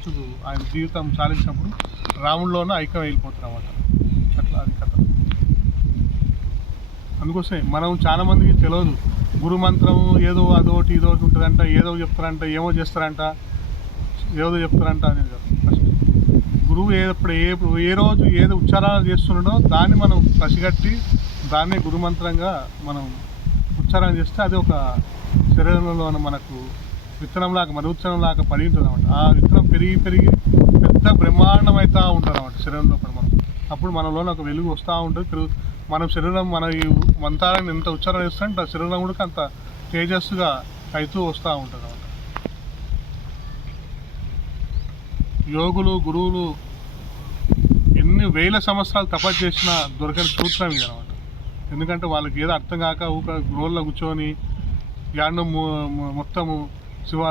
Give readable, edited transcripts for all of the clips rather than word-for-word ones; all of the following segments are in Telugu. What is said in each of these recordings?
లాస్ట్ ఆయన జీవితం చాలించినప్పుడు రాముడిలోనే ఐక్యం వెళ్ళిపోతారు అన్నమాట. అట్లా అది కథ. అందుకోసమే మనం చాలా మందికి తెలియదు గురు మంత్రం ఏదో అదొకటి ఇదొకటి ఉంటుందంట, ఏదో చెప్తారంట, ఏమో చేస్తారంట, ఏదో చెప్తారంట అనేది కాదు. ఫస్ట్ గురువు ఏ రోజు ఏదో ఉచ్చారణ చేస్తున్నాడో దాన్ని మనం పసిగట్టి దాన్నే గురుమంత్రంగా మనం ఉచ్చారణ చేస్తే అది ఒక శరీరంలో మనకు విత్తనంలాగా మన విత్తనంలాగా పడి ఉంటుంది అన్నమాట. ఆ విత్తనం పెరిగి పెరిగి పెద్ద బ్రహ్మాండం అవుతూ ఉంటుంది అన్నమాట శరీరంలో మనం. అప్పుడు మనలో ఒక వెలుగు వస్తూ ఉంటుంది. మనం శరీరం మన ఈ మంత్రాలను ఎంత ఉచ్చారణ చేస్తుంటే ఆ శరీరం కూడా అంత తేజస్సుగా అవుతూ వస్తూ ఉంటుంది అన్నమాట. యోగులు గురువులు ఎన్ని వేల సంవత్సరాలు తపస్సు చేసినా దొరకని సూత్రం ఇది అనమాట. ఎందుకంటే వాళ్ళకి ఏదో అర్థం కాక గృహంలో కూర్చొని యాడ్నో మొత్తము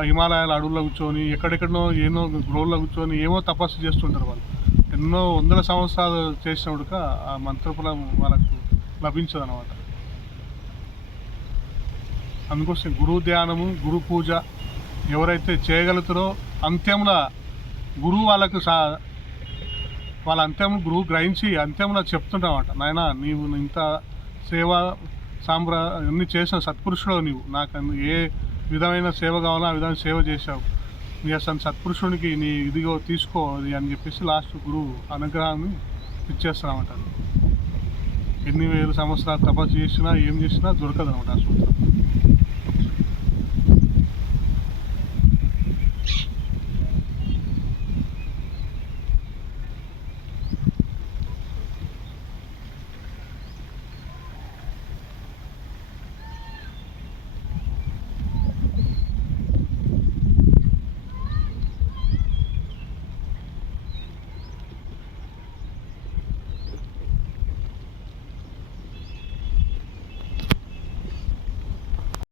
హిమాలయాల అడవుల్లో కూర్చొని ఎక్కడెక్కడనో ఎన్నో గృహంలో కూర్చొని ఏమో తపస్సు చేస్తుంటారు. వాళ్ళు ఎన్నో వందల సంవత్సరాలు చేసినప్పుడుక ఆ మంత్రఫలం వాళ్ళకు లభించదు అనమాట. అందుకోసం గురువు ధ్యానము, గురు పూజ ఎవరైతే చేయగలుగుతారో అంత్యంలో గురువు వాళ్ళకు వాళ్ళ అంత్యం గురువు గ్రహించి అంత్యంలో చెప్తుంటామన్నమాట, నాయన నీవు ఇంత సేవ అన్నీ చేసిన సత్పురుషుడు, నీవు నాకు ఏ విధమైన సేవ కావాలో ఆ విధమైన సేవ చేశావు, నీ అసలు సత్పురుషునికి నీ ఇదిగో తీసుకో అది అని చెప్పేసి లాస్ట్ గురువు అనుగ్రహాన్ని ఇచ్చేస్తారన్నమాట. ఎన్ని వేల సంవత్సరాలు తపస్సు చేసినా ఏం చేసినా దొరకదు అనమాట ఆ సూత్రం.